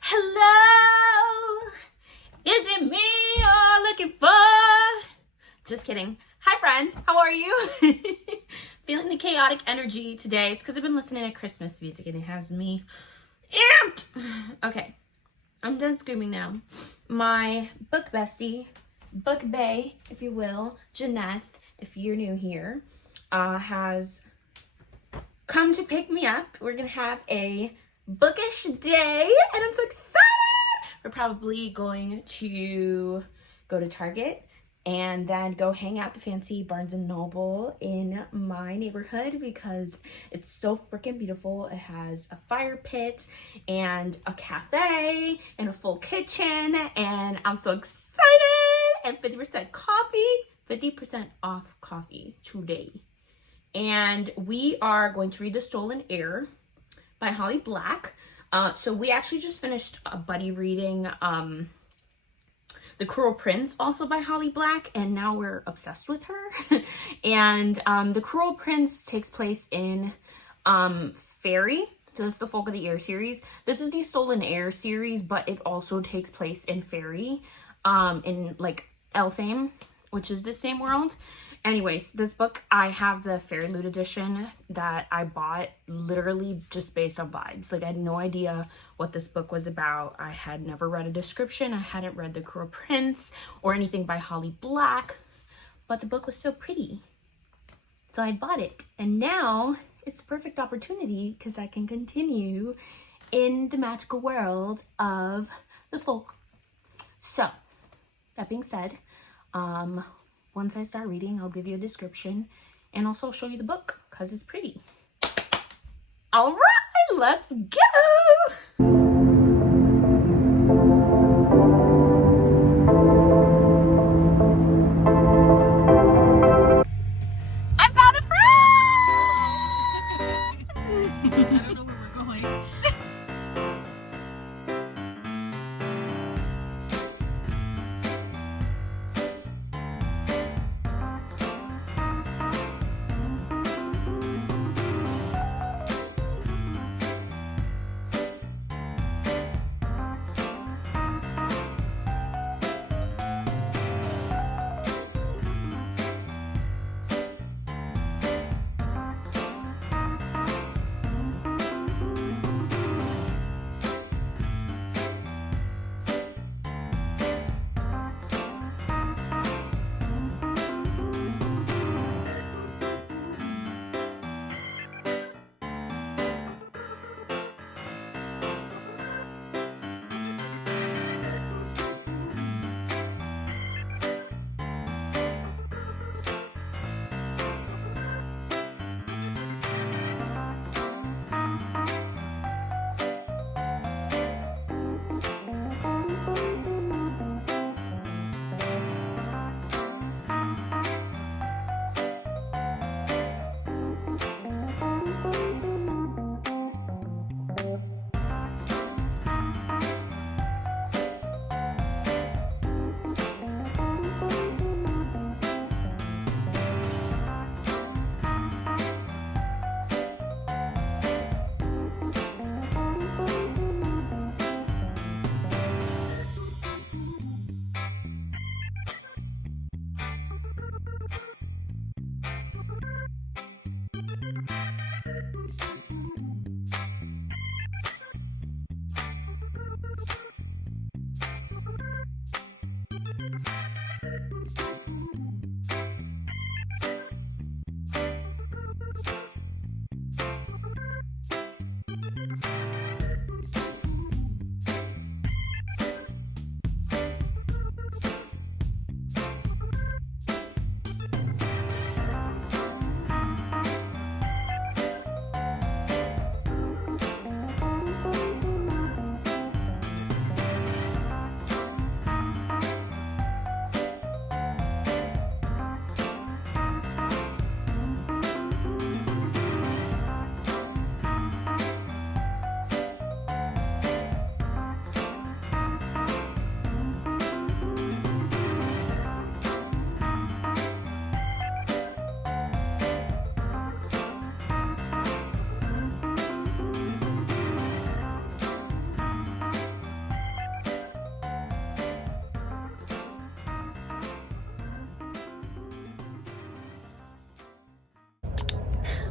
Hello, is it me you're looking for? Just kidding. Hi friends, how are you? Feeling the chaotic energy today. It's because I've been listening to Christmas music and it has me amped. Okay, I'm done screaming now. My book bestie, book bae, if you will, Jeanette, if you're new here, has come to pick me up. We're gonna have a bookish day and I'm so excited. We're probably going to go to Target and then go hang out the fancy Barnes & Noble in my neighborhood because it's so freaking beautiful. It has a fire pit and a cafe and a full kitchen and I'm so excited. And 50% coffee, 50% off coffee today. And we are going to read The Stolen Heir by Holly Black. So we actually just finished a buddy reading The Cruel Prince, also by Holly Black, and now we're obsessed with her. And The Cruel Prince takes place in Fairy. So this is the Folk of the Air series. This is the Stolen Heir series, but it also takes place in Fairy, in like Elfame, which is the same world. Anyways, this book, I have the Fairyloot edition that I bought literally just based on vibes. Like, I had no idea what this book was about. I had never read a description. I hadn't read The Cruel Prince or anything by Holly Black, but the book was so pretty. So I bought it. And now it's the perfect opportunity because I can continue in the magical world of the folk. So, that being said, once I start reading, I'll give you a description and also show you the book because it's pretty. All right, let's go. I found a friend. I don't know where we're going.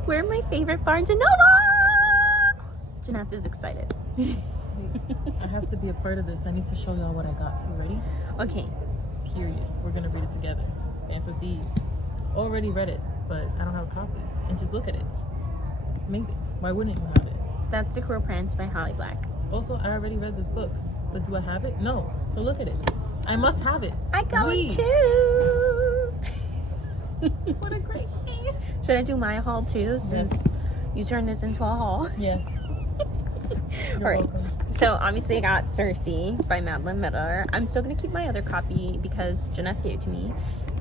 We're in my favorite Barnes & Noble! Jeanette is excited. I have to be a part of this. I need to show y'all what I got. So ready? Okay. Period. We're gonna read it together. Dance with Thieves. Already read it, but I don't have a copy. And just look at it. It's amazing. Why wouldn't you have it? That's The Cruel Prince by Holly Black. Also, I already read this book, but do I have it? No. So look at it. I must have it. I got it too. What a great thing. Should I do my haul too, since you turned this into a haul? Yes. You're welcome. So obviously I got Cersei by Madeline Miller. I'm still gonna keep my other copy because Jeanette gave it to me.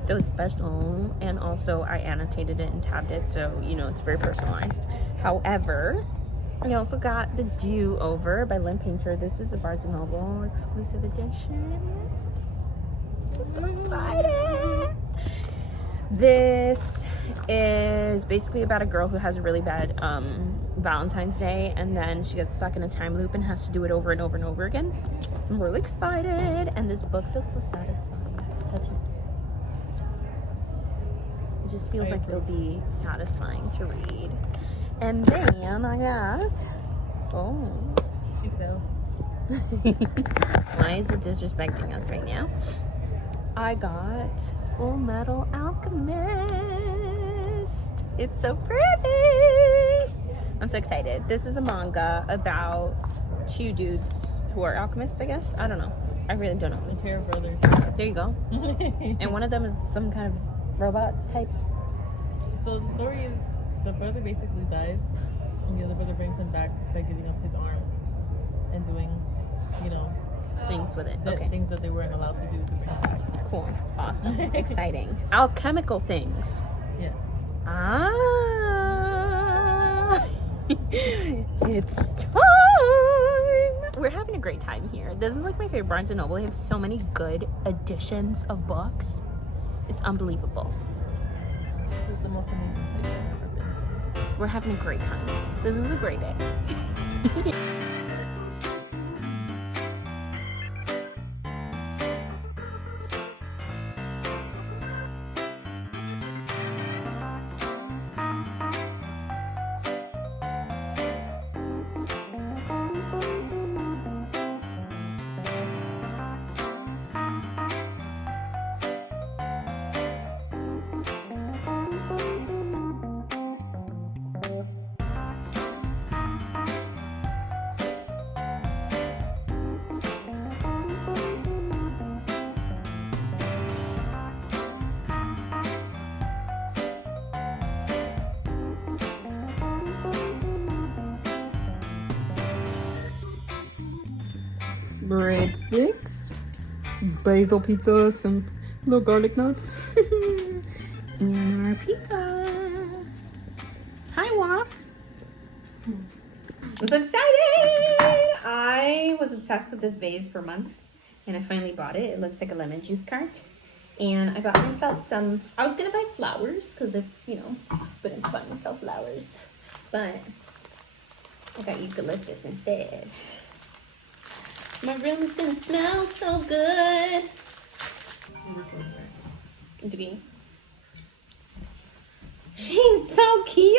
So special, and also I annotated it and tabbed it, so you know it's very personalized. However, I also got The Do-Over by Lynn Painter. This is a Barnes & Noble exclusive edition. I'm so excited. This is basically about a girl who has a really bad Valentine's Day, and then she gets stuck in a time loop and has to do it over and over and over again. So I'm really excited, and this book feels so satisfying. Touch it. It just feels like it'll be satisfying to read. And then I got, She fell. why is it disrespecting us right now? I got Full Metal Alchemist. It's so pretty. I'm so excited. This is a manga about two dudes who are alchemists, I guess. I don't know. I really don't know. It's Heir brothers. There you go. And one of them is some kind of robot type. So the story is the brother basically dies, and the other brother brings him back by giving up his arm and doing, you know, Things with it. the things that they weren't allowed to do to bring him back. Cool. Awesome. Exciting. Alchemical things. Yes. Ah. It's time. We're having a great time here. This is like my favorite Barnes & Noble. They have so many good editions of books. It's unbelievable. This is the most amazing place I've ever been to. We're having a great time. This is a great day. Breadsticks, basil pizza, some little garlic nuts, and our pizza. Hi, Waff. I'm so excited! I was obsessed with this vase for months, and I finally bought it. It looks like a lemon juice cart. And I got myself some, I was gonna buy flowers, because I've, been into buying myself flowers. But I got eucalyptus instead. My room is gonna smell so good. She's so cute.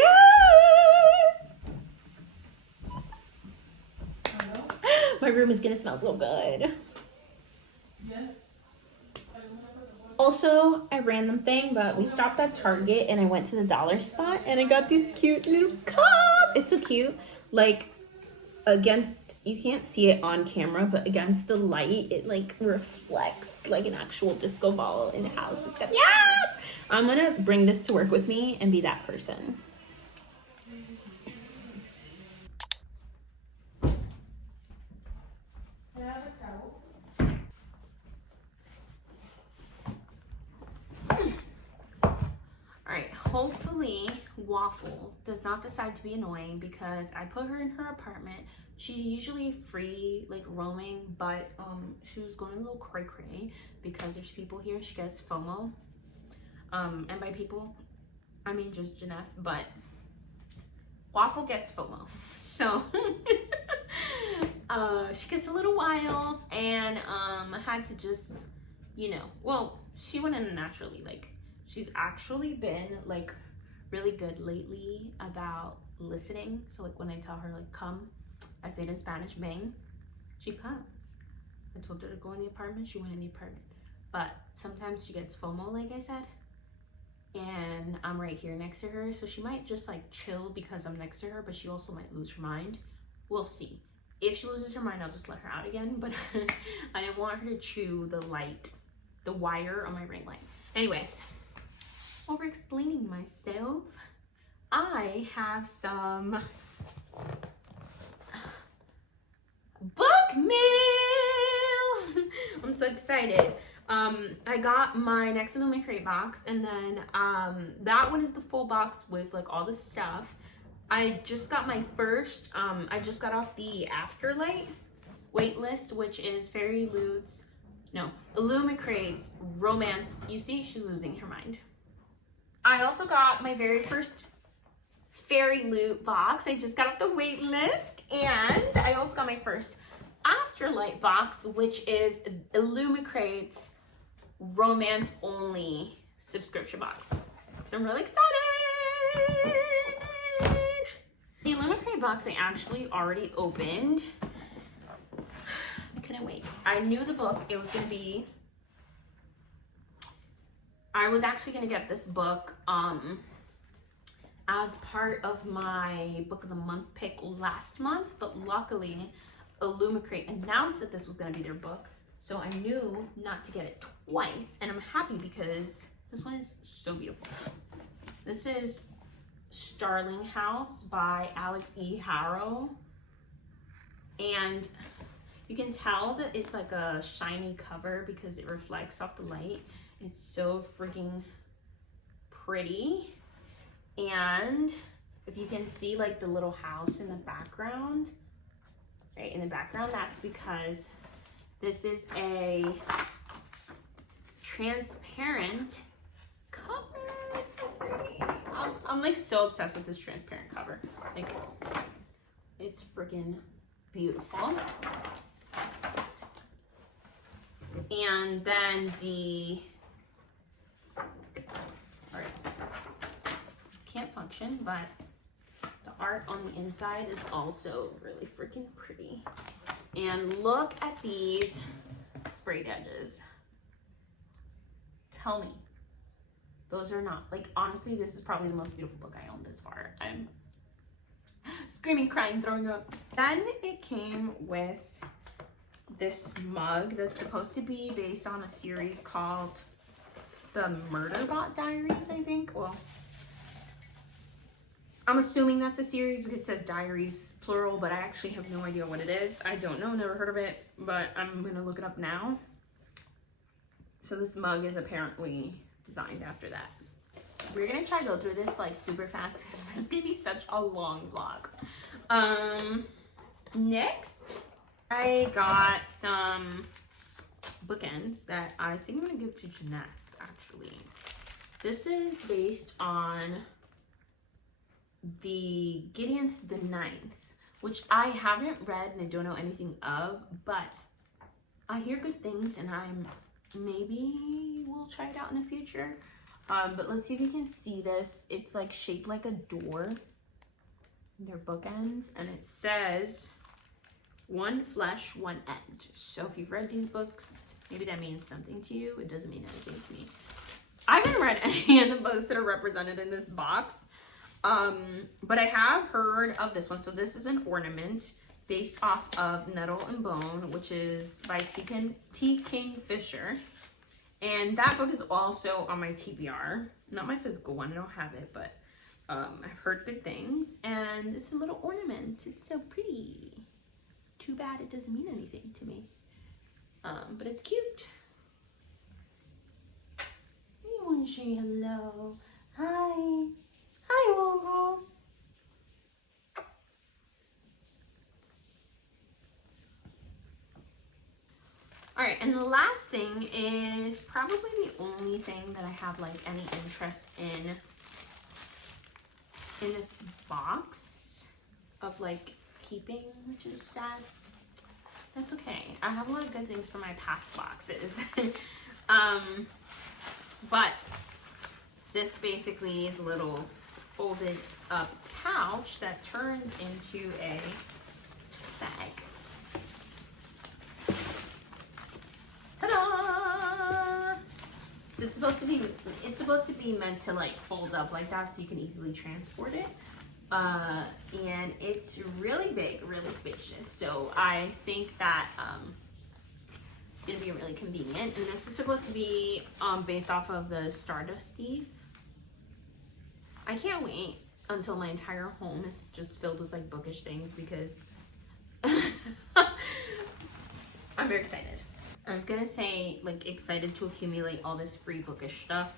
My room is gonna smell so good. Also, a random thing, but we stopped at Target and I went to the dollar spot and I got this cute little cup. It's so cute. Like, against, you can't see it on camera, but against the light, it like reflects like an actual disco ball in a house. It's like, yeah! I'm gonna bring this to work with me and be that person. Alright, hopefully Waffle does not decide to be annoying because I put her in her apartment. She's usually free, like roaming, but she was going a little cray-cray because there's people here. She gets FOMO. And by people, I mean just Jeanette, but Waffle gets FOMO. So she gets a little wild and had to just, well, she went in naturally. Like, she's actually been like really good lately about listening. So like when I tell her like come, I say it in Spanish, ven, she comes. I told her to go in the apartment, she went in the apartment. But sometimes she gets FOMO, like I said, and I'm right here next to her, so she might just like chill because I'm next to her, but she also might lose her mind. We'll see. If she loses her mind, I'll just let her out again, but I didn't want her to chew the wire on my ring light. Anyways, over explaining myself, I have some book mail. I'm so excited. I got my next Illumicrate box, and then that one is the full box with like all the stuff. I just got my first, I just got off the Afterlight wait list, which is Illumicrate's romance. You see, she's losing her mind. I also got my very first Fairyloot box. I just got off the wait list, and I also got my first Afterlight box, which is Illumicrate's romance only subscription box. So I'm really excited. The Illumicrate box I actually already opened. I couldn't wait. I knew the book, it was gonna be, I was actually gonna get this book as part of my book of the month pick last month, but luckily Illumicrate announced that this was gonna be their book, so I knew not to get it twice, and I'm happy because this one is so beautiful. This is Starling House by Alex E. Harrow, and you can tell that it's like a shiny cover because it reflects off the light. It's so freaking pretty, and if you can see like the little house in the background, right in the background, that's because this is a transparent cover. It's so pretty. I'm like so obsessed with this transparent cover. Like, it's freaking beautiful. And then all right, can't function, but the art on the inside is also really freaking pretty. And look at these sprayed edges. Tell me those are not, like, honestly, this is probably the most beautiful book I own this far. I'm screaming, crying, throwing up. Then it came with this mug that's supposed to be based on a series called the Murderbot Diaries, I think. Well, I'm assuming that's a series because it says diaries plural, but I actually have no idea what it is. I don't know, never heard of it, but I'm gonna look it up now. So this mug is apparently designed after that. We're gonna try to go through this like super fast because this is gonna be such a long vlog. Next, I got some bookends that I think I'm gonna give to Jeanette, actually. This is based on the Gideon the Ninth, which I haven't read and I don't know anything of, but I hear good things and maybe we'll try it out in the future. But let's see if you can see this. It's like shaped like a door. They're bookends, and it says one flesh, one end. So if you've read these books, maybe that means something to you. It doesn't mean anything to me. I haven't read any of the books that are represented in this box, but I have heard of this one. So this is an ornament based off of Nettle and Bone, which is by T. Kingfisher. And that book is also on my TBR. Not my physical one, I don't have it, but I've heard good things. And it's a little ornament. It's so pretty. Too bad it doesn't mean anything to me. But it's cute. You want to say hello? Hi. Hi, Wogo. All right, and the last thing is probably the only thing that I have like any interest in this box of like keeping, which is sad. That's okay. I have a lot of good things from my past boxes. But this basically is a little folded up pouch that turns into a bag. Ta-da! So it's supposed to be meant to like fold up like that so you can easily transport it. And it's really big, really spacious. So I think that it's gonna be really convenient. And this is supposed to be based off of the Stardust Thief. I can't wait until my entire home is just filled with like bookish things because I'm very excited. I was gonna say like excited to accumulate all this free bookish stuff.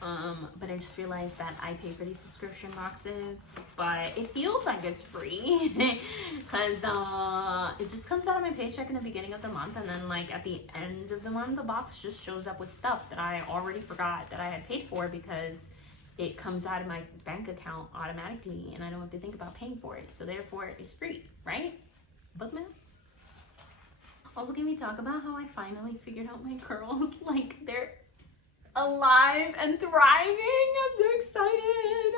But I just realized that I pay for these subscription boxes, but it feels like it's free because it just comes out of my paycheck in the beginning of the month, and then like at the end of the month, the box just shows up with stuff that I already forgot that I had paid for because it comes out of my bank account automatically, and I don't have to think about paying for it. So therefore, it's free, right? Bookman. Also, can we talk about how I finally figured out my curls? Like they're alive and thriving. I'm so excited.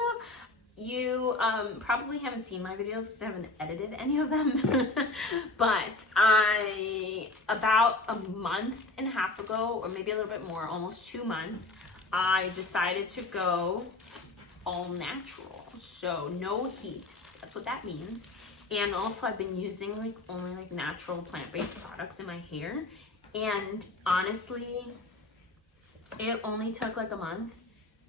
You probably haven't seen my videos because I haven't edited any of them. But about a month and a half ago, or maybe a little bit more, almost 2 months, I decided to go all natural. So no heat. That's what that means. And also I've been using like only like natural plant-based products in my hair. And honestly, it only took like a month.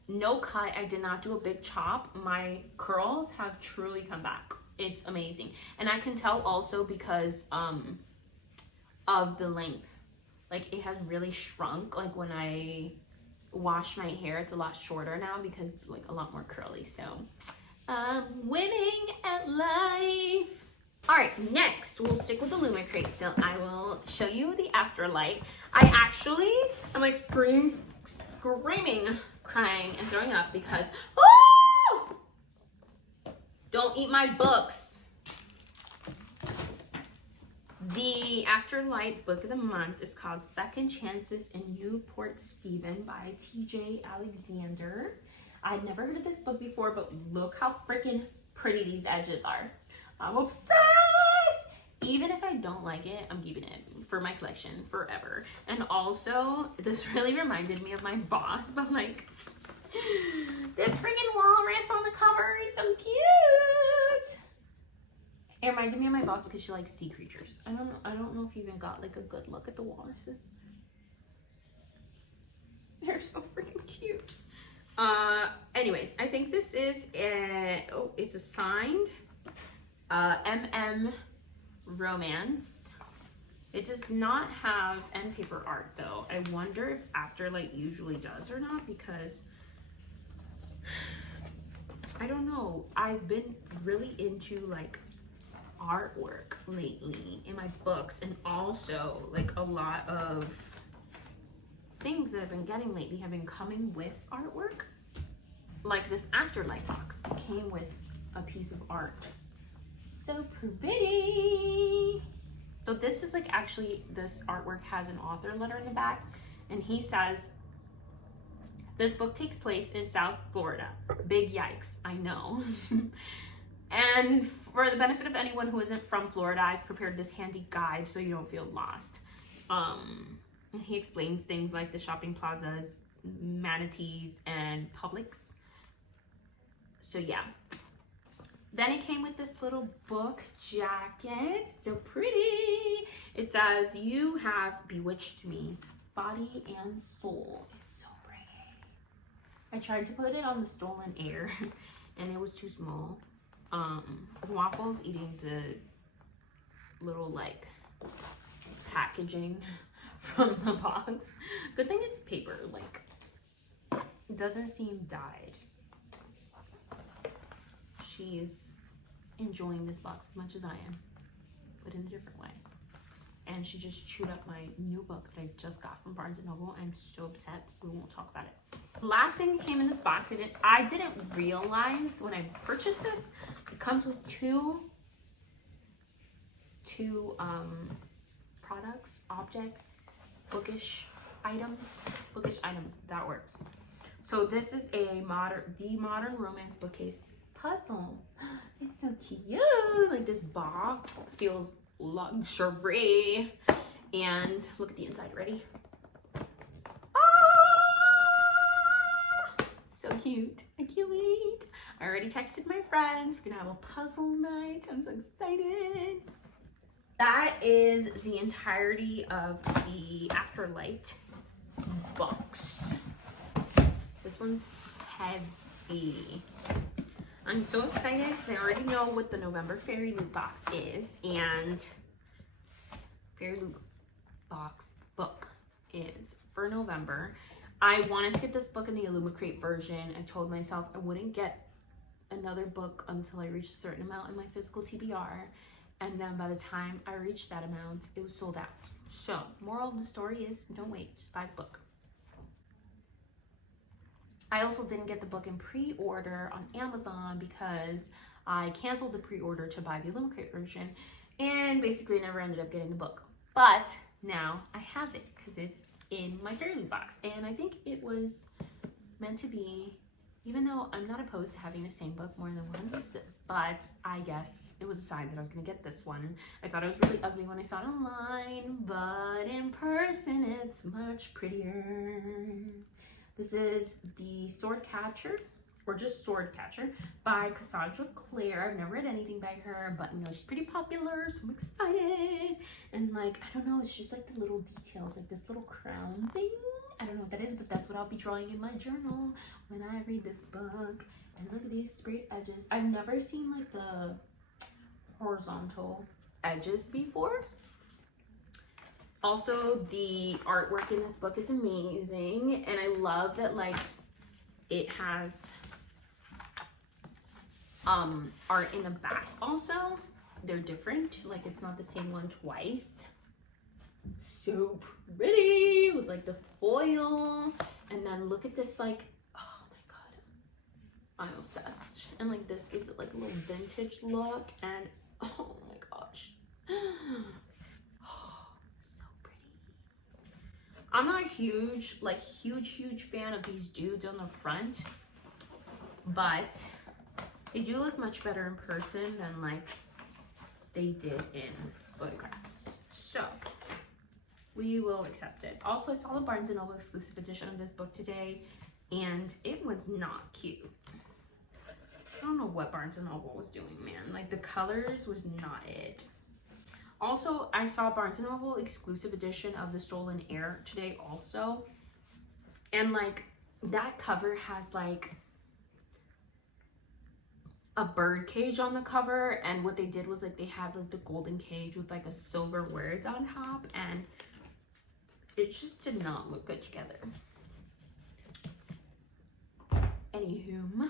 No cut. I did not do a big chop. My curls have truly come back. It's amazing. And I can tell also because of the length. Like it has really shrunk. Like when I wash my hair, it's a lot shorter now because like a lot more curly. So winning at life. All right, next we'll stick with the Illumicrate. So I will show you the afterlight. I'm like screaming, crying, and throwing up because, oh! Don't eat my books. The Afterlight book of the month is called Second Chances in Newport Stephen by TJ Alexander. I'd never heard of this book before, but look how freaking pretty these edges are. I'm obsessed! Even if I don't like it, I'm keeping it for my collection forever. And also, this really reminded me of my boss, but like, this freaking walrus on the cover, it's so cute! It reminded me of my boss because she likes sea creatures. I don't know if you even got like a good look at the walruses. They're so freaking cute. Anyways, I think this is it's a signed MM Romance. It does not have end paper art though. I wonder if Afterlight usually does or not, because I don't know. I've been really into like artwork lately in my books, and also like a lot of things that I've been getting lately have been coming with artwork. Like this Afterlight box came with a piece of art. So pretty. So this is like, actually this artwork has an author letter in the back, and he says, this book takes place in South Florida. Big yikes, I know. And for the benefit of anyone who isn't from Florida, I've prepared this handy guide so you don't feel lost. And he explains things like the shopping plazas, manatees, and Publix. So yeah. Then it came with this little book jacket. So pretty. It says, you have bewitched me, body and soul. It's so pretty. I tried to put it on the stolen Heir and it was too small. Waffles eating the little like packaging from the box. Good thing it's paper, like it doesn't seem dyed. She's enjoying this box as much as I am, but in a different way. And she just chewed up my new book that I just got from Barnes & Noble. I'm so upset. We won't talk about it. Last thing that came in this box, I didn't realize when I purchased this, it comes with two products, objects, bookish items, that works. So this is the modern romance bookcase puzzle. It's so cute. Like this box feels luxury. And look at the inside. Ready? So cute. I can't wait. I already texted my friends. We're gonna have a puzzle night. I'm so excited. That is the entirety of the Afterlight box. This one's heavy. I'm so excited because I already know what the November Fairyloot box is, and Fairyloot book is for November. I wanted to get this book in the Illumicrate version. I told myself I wouldn't get another book until I reached a certain amount in my physical TBR. And then by the time I reached that amount, it was sold out. So, moral of the story is don't wait, just buy the book. I also didn't get the book in pre-order on Amazon because I canceled the pre-order to buy the Illumicrate version and basically never ended up getting the book. But now I have it because it's in my Fairyloot box, and I think it was meant to be, even though I'm not opposed to having the same book more than once, but I guess it was a sign that I was going to get this one. I thought it was really ugly when I saw it online, but in person it's much prettier. This is the Sword Catcher, or just Sword Catcher, by Cassandra Clare. I've never read anything by her, but you know, she's pretty popular, so I'm excited. And like, I don't know, it's just like the little details, like this little crown thing. I don't know what that is, but that's what I'll be drawing in my journal when I read this book. And look at these straight edges. I've never seen like the horizontal edges before. Also, the artwork in this book is amazing, and I love that like it has art in the back also. They're different, like it's not the same one twice. So pretty with like the foil, and then look at this, like, oh my god, I'm obsessed. And like this gives it like a little vintage look, and oh my gosh. I'm not a huge fan of these dudes on the front, but they do look much better in person than like they did in photographs. So we will accept it. Also, I saw the Barnes & Noble exclusive edition of this book today, and it was not cute. I don't know what Barnes & Noble was doing, man. Like the colors was not it. Also, I saw Barnes & Noble exclusive edition of The Stolen Heir today also. And like that cover has like a bird cage on the cover, and what they did was like they had like the golden cage with like a silver words on top, and it just did not look good together. Anywho,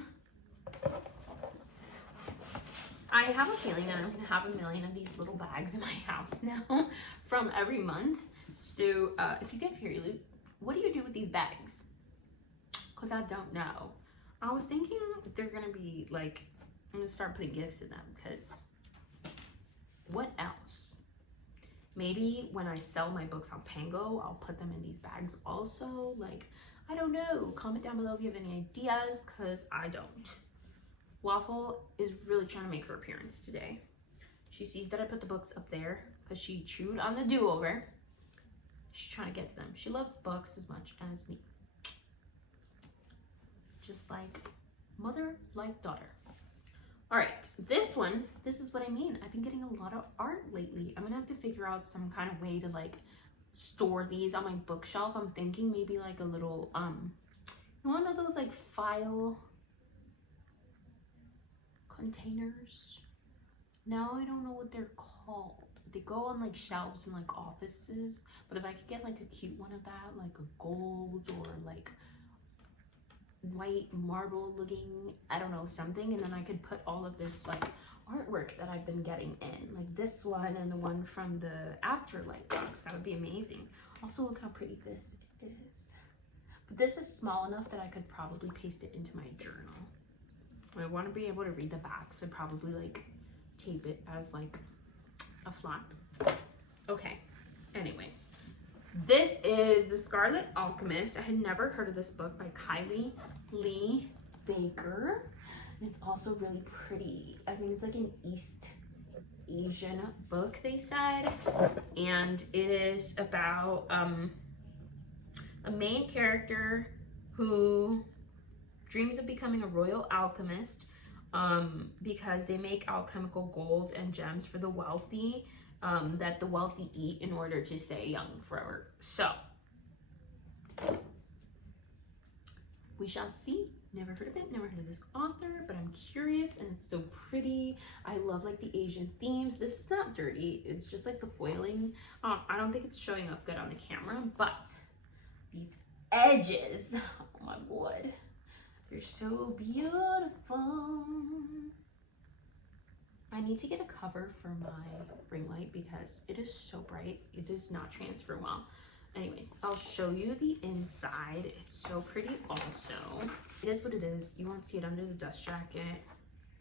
I have a feeling that I'm gonna have a million of these little bags in my house now from every month. So if you get Fairyloot, what do you do with these bags? Because I don't know. I was thinking they're gonna be like, I'm gonna start putting gifts in them, because what else? Maybe when I sell my books on Pango, I'll put them in these bags also. Like, I don't know. Comment down below if you have any ideas, because I don't. Waffle is really trying to make her appearance today. She sees that I put the books up there because she chewed on the do-over. She's trying to get to them. She loves books as much as me. Just like mother, like daughter. All right, this one, this is what I mean. I've been getting a lot of art lately. I'm gonna have to figure out some kind of way to like store these on my bookshelf. I'm thinking maybe like a little, one of those like file containers. Now I don't know what they're called. They go on like shelves in like offices, but if I could get like a cute one of that, like a gold or like white marble looking, I don't know, something, and then I could put all of this like artwork that I've been getting in, like this one and the one from the Afterlight box. That would be amazing. Also, look how pretty this is. But this is small enough that I could probably paste it into my journal. I want to be able to read the back, so I'd probably like tape it as like a flap. Okay, anyways, This is The Scarlet Alchemist. I had never heard of this book by Kylie Lee Baker. And it's also really pretty. I think it's like an East Asian book, they said. And it is about a main character who dreams of becoming a royal alchemist because they make alchemical gold and gems for the wealthy that the wealthy eat in order to stay young forever. So we shall see. Never heard of it, never heard of this author, but I'm curious, and it's so pretty. I love like the Asian themes. This is not dirty, it's just like the foiling. I don't think it's showing up good on the camera, but these edges, oh my god, they're so beautiful. I need to get a cover for my ring light because it is so bright. It does not transfer well. Anyways, I'll show you the inside. It's so pretty also. It is what it is. You won't see it under the dust jacket.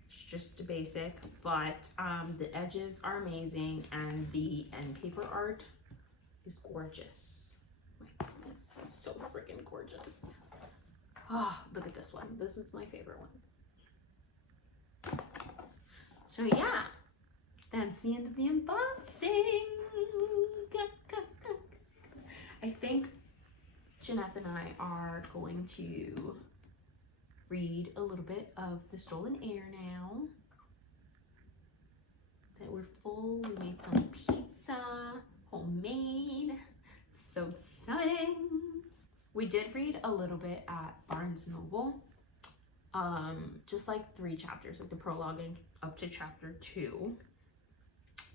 It's just a basic, but the edges are amazing and the end paper art is gorgeous. My goodness, so freaking gorgeous. Oh, look at this one. This is my favorite one. So yeah, that's the end of the unboxing. I think Jeanette and I are going to read a little bit of The Stolen Heir now that we're full. We made some pizza, homemade, so exciting. We did read a little bit at Barnes Noble, just like 3 chapters, like the prologue and up to chapter 2.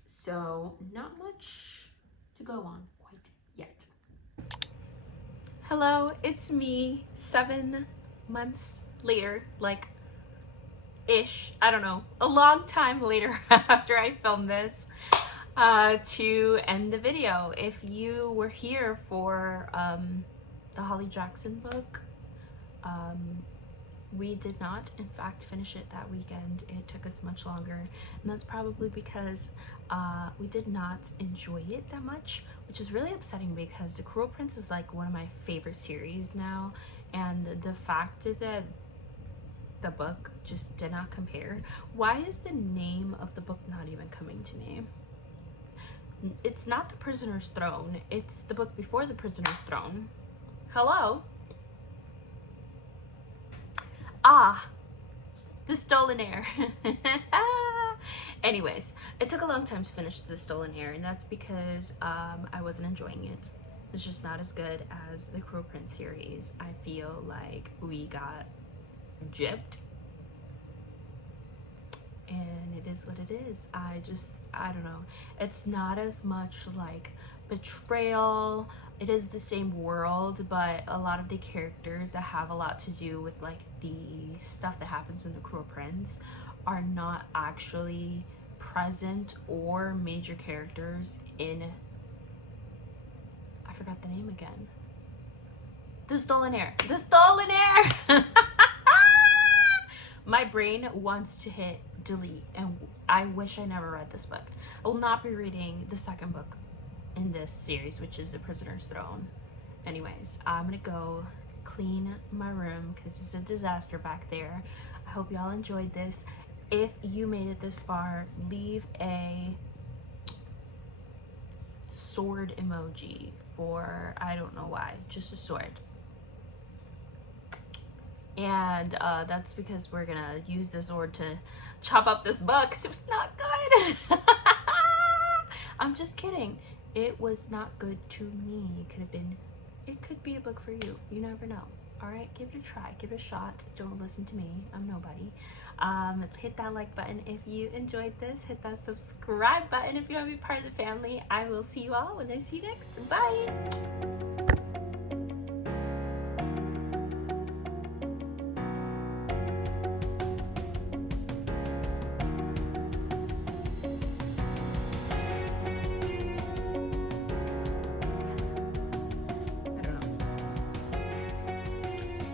So not much to go on quite yet. Hello, it's me 7 months later, like ish, I don't know, a long time later after I filmed this to end the video. If you were here for the Holly Jackson book, we did not in fact finish it that weekend. It took us much longer, and that's probably because we did not enjoy it that much, which is really upsetting because The Cruel Prince is like one of my favorite series now, and the fact that the book just did not compare. Why is the name of the book not even coming to me? It's not The Prisoner's Throne, it's the book before The Prisoner's Throne. Hello? Ah, The Stolen Heir. Anyways, it took a long time to finish The Stolen Heir, and that's because I wasn't enjoying it. It's just not as good as the Cruel Prince series. I feel like we got gypped, and it is what it is. I don't know. It's not as much like betrayal. It is the same world, but a lot of the characters that have a lot to do with like the stuff that happens in The Cruel Prince are not actually present or major characters in, I forgot the name again, The Stolen Heir. The Stolen Heir! My brain wants to hit delete, and I wish I never read this book. I will not be reading the second book in this series, which is The Prisoner's Throne. Anyways, I'm gonna go clean my room because it's a disaster back there. I hope y'all enjoyed this. If you made it this far, leave a sword emoji for, I don't know why, just a sword. And that's because we're gonna use this sword to chop up this book because it was not good. I'm just kidding. It was not good to me. It could be a book for you. You never know. All right, give it a try, give it a shot. Don't listen to me. I'm nobody. Hit that like button if you enjoyed this. Hit that subscribe button if you want to be part of the family. I will see you all when I see you next. Bye.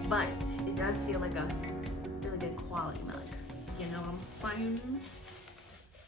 But it does feel like a really good quality mug. You know what I'm saying?